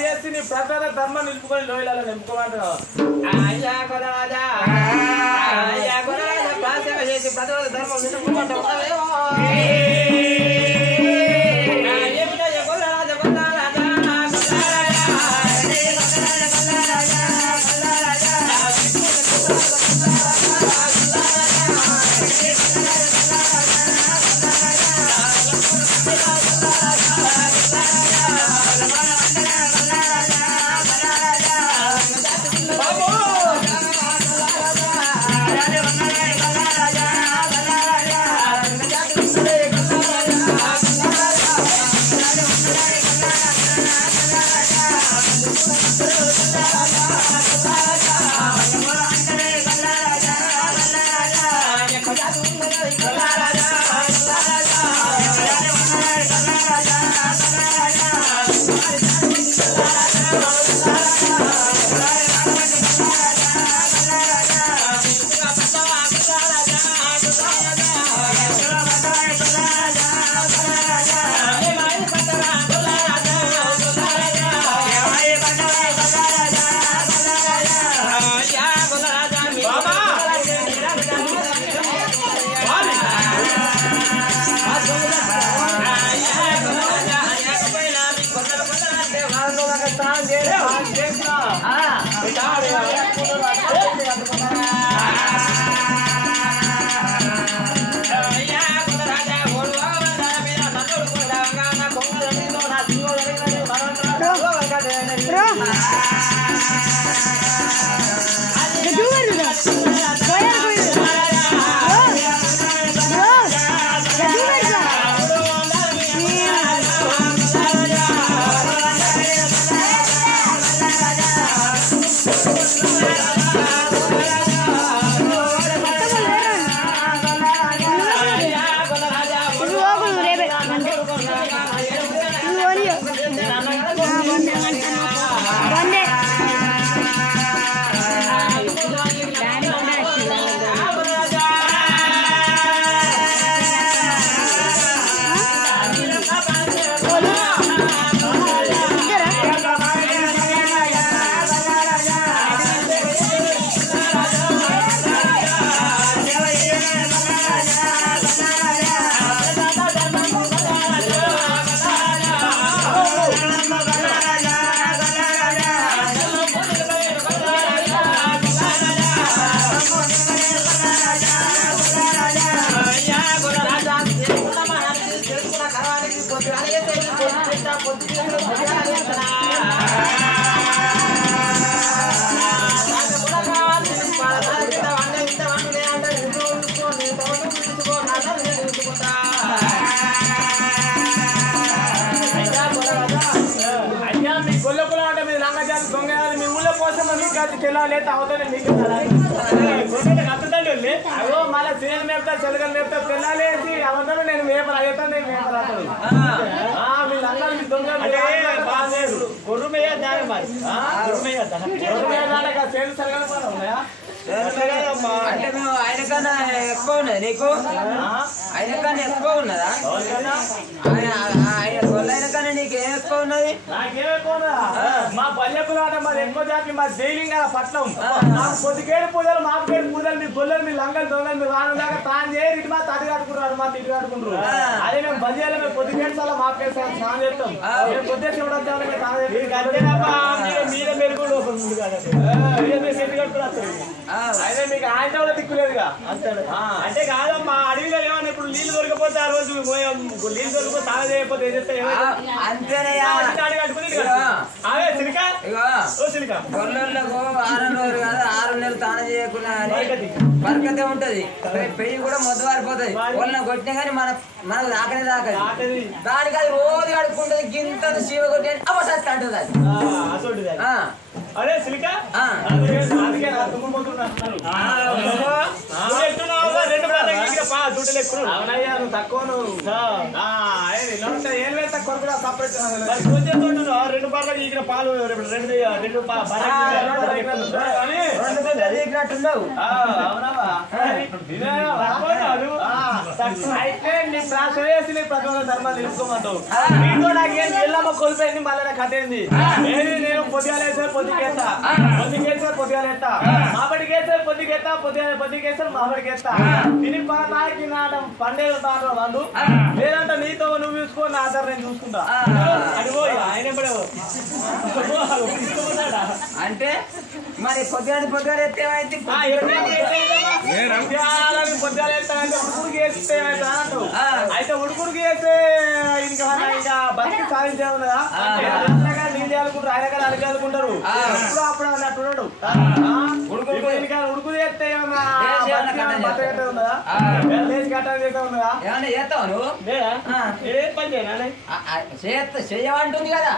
చేసి నీ ప్రసాద ధర్మం నిలుపుకొని లోయలలో నింపుకోమంటున్నావు చేసి ప్రసాద ధర్మం నిలుపుకుంటావు మళ్ళీ సీఎం మేపుతా చెలగలు మేపుతా పిల్లలేసి అవతల నేను మేపలు అవుతాను నేను మేపలు వీళ్ళందరూ మీ దొంగ గొర్రె మేయ దాని మరి చేను చెలగలు ఉన్నాయా అంటే మేము ఆయన కన్నా ఎక్కువ ఉన్నది నీకు ఆయన కన్నా ఎక్కువ ఉన్నదా ఆయన గొల్లైన కన్నా నీకేం ఎక్కువ ఉన్నది నాకేం ఎక్కువ ఉన్నదా మా పల్లెకులు అంటే మాది ఎక్కువ జాతి మా జైలింగ్ పట్నం మాకు పొద్దుకేడు పూజలు మాపుకేడు పూజలు మీ గొల్లలు మీ లంగలు దొంగలు మీ వాన దాకా తాను చేయరు ఇటు మా తడి కట్టుకుంటారు మా తిరిగి కట్టుకుంటారు అదే మేము బదియాలి మేము పొద్దుకేడు సార్లు మాపుకేడు సార్ స్నానం చేస్తాం మేము పొద్దున్న మీద మెరుగులు సెట్ కట్టుకున్నారు అయితే మీకు ఆయన కూడా దిక్కులేదుగా అంటాడు అంటే కాదమ్మా అడవిలో ఏమన్నా ఇప్పుడు నీళ్లు దొరికిపోతే ఆ రోజు నీళ్లు దొరికిపోతే తాళ చేయకపోతే ఏం చేస్తాయి అదే సిలిక సిలిక గొర్రెలకు 6 రోజులు కాదు 6 నెలలు తాను చేయకుండా బరకతే ఉంటది పెయ్యి కూడా మొద్దు వారిపోతుంది వాళ్ళని కొట్టినా కానీ మనకు దాకనే దాకది దానికి అది రోజు కడుక్కుంటది గింత శివ కొట్టి అవసరం అంటుంది అది అదే సిలిక అవునయ్యా నువ్వు తక్కువ ఏం వేస్తా కొరకు సపరేట్ రెండు బర్రెలు ఈగిన పాలు రెండు అయితే నీ ప్రాసం వేసి నీ ప్రతిభ ధర్మాలు తెలుసుకోమంటావు నీతో నాకేం ఎల్లమ్మ కోల్పోయింది మళ్ళీ నాకు కట్టేంది ఏది నేను పొద్దుగాలేసా పొద్దుకేస్తా పొద్దుకేసా పొద్దుగాలేస్తా మాబడికేసా పొద్దుకేస్తా పొద్దుకేసా మాబడికేస్తా తిని పాకి నాటం పండేలు తాటం వాళ్ళు లేదంటే నీతో నువ్వు చూసుకో నా ఆధార నేను చూసుకుంటా అడిగో ఆయన అంటే మరి పొద్దుగా ఎత్తేమైతే అయితే ఉడుకుడికి వేస్తే ఇంకా బతికి సాధించే ఉన్నదా నీళ్ళు అనుకుంటారు ఆయన కానీ అడిగి అనుకుంటారు అప్పుడు అన్నట్టు ఉడుకు చేస్తే ఉన్నదా లేచి కట్టాలి చేస్తా ఉన్నదా ఏమన్నా చేస్తావు నువ్వు ఏ పని చేయమంటుంది కదా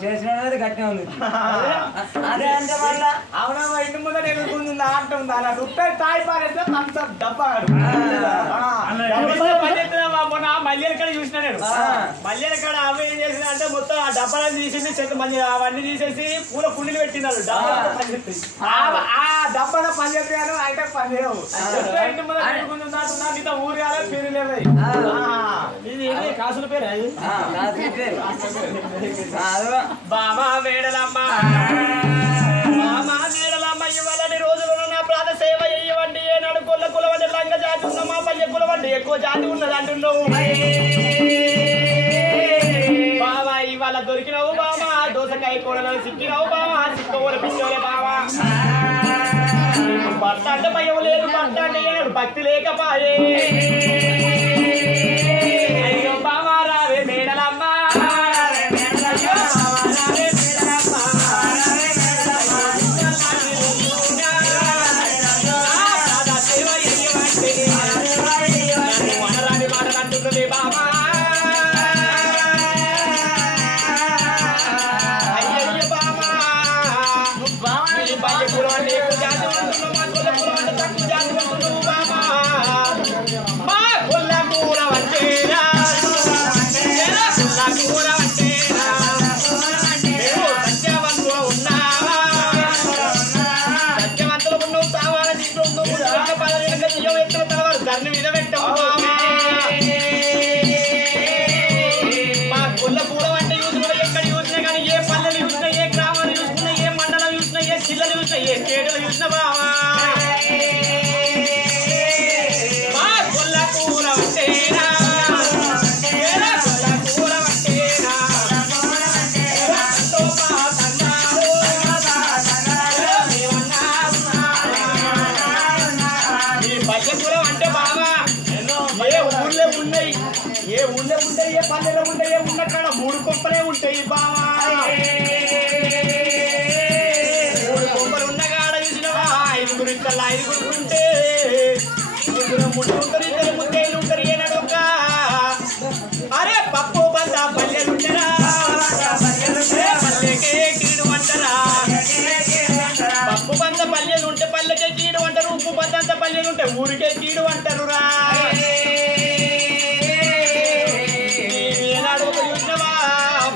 చేసిన గట్టిగా ఉంది అదే అంటే మళ్ళా అవునమ్మా ఇంటి ముందర ఎదుర్కొంది ఆట ఉంది అలా రూపాయి తాయి పారేస్తే థమ్స్అప్ డబ్బా మొన్న మల్లిల కాడ చూసిన నేను మల్లిల కాడ అవి ఏం చేసిన అంటే మొత్తం ఆ డబ్బాలను తీసింది చెత్త మళ్ళీ అవన్నీ తీసేసి పూల కుండీలు పెట్టినారు ఆ డబ్బాలో పని చెప్పాను అయితే పని లేవు ఇంటి ముందర ఎదుర్కొంది మిగతా ఊరు కాలే పేరు లేవు ఇది కాసుల పేరు బామా వేడలమ్మ బామా వేడలమ్మ ఇవ్వాలని రోజులు నా ప్రాణ సేవ ఇవ్వండి ఏనాడు కొల్ల కులవండి లంగ జాతి ఉన్న మా పల్లె కులవండి ఎక్కువ జాతి ఉన్నది అంటున్నావు బావా ఇవాళ దొరికినావు బావా దోసకాయ కూడలు సిక్కినావు బావా సిక్కవల పిచ్చోలే బావా భర్త అంటే భయం లేదు భర్త అంటే భక్తి లేకపాయే అయ్యో బావా రావే మేడలమ్మ ఏ ఊళ్ళో ఉంటాయి ఏ పల్లెలో ఉంటాయి ఉన్న కాడ మూడు కొంపలే ఉంటాయి బావా మూడు కొంపలు ఉన్న కాడ చూసినవా ఐదుగురు ఇక్కల ఐదుగురు ఉంటే ముగ్గురు ముట్టుంటారు ఇద్దరు ముద్దలు ఉంటారు ఏనాడొక్క అరే పప్పు బంద పల్లెలు ఉంటారా పల్లెకే కీడు అంటారా పప్పు బంద పల్లెలు ఉంటే పల్లెకే కీడు అంటారు ఉప్పు బందంత పల్లెలు ఉంటే ఊరికే కీడు అంటారు రా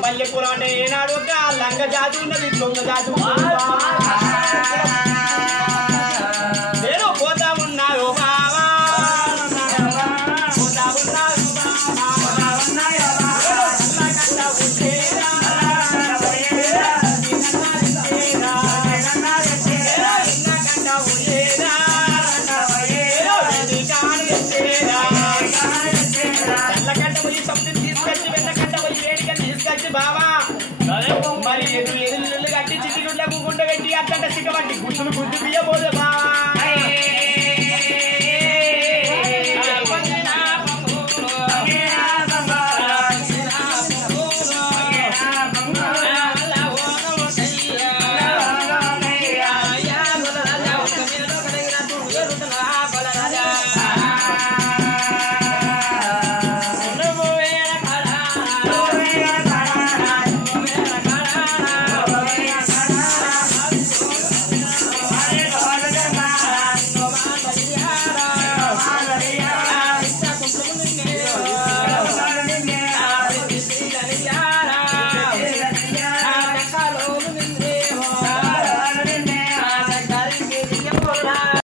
పల్లె కూర అంటే ఏనాడు ఒక లంగ జాతి ఉన్నది దొంగ జాతి నేను పోతా ఉన్నావు బావా పోతా బావా మరి ఎదురు కట్టి చిట్టి గుండె పెట్టి అట్లంటే సిగ్గబట్టి గుడ్డులు గుడ్డు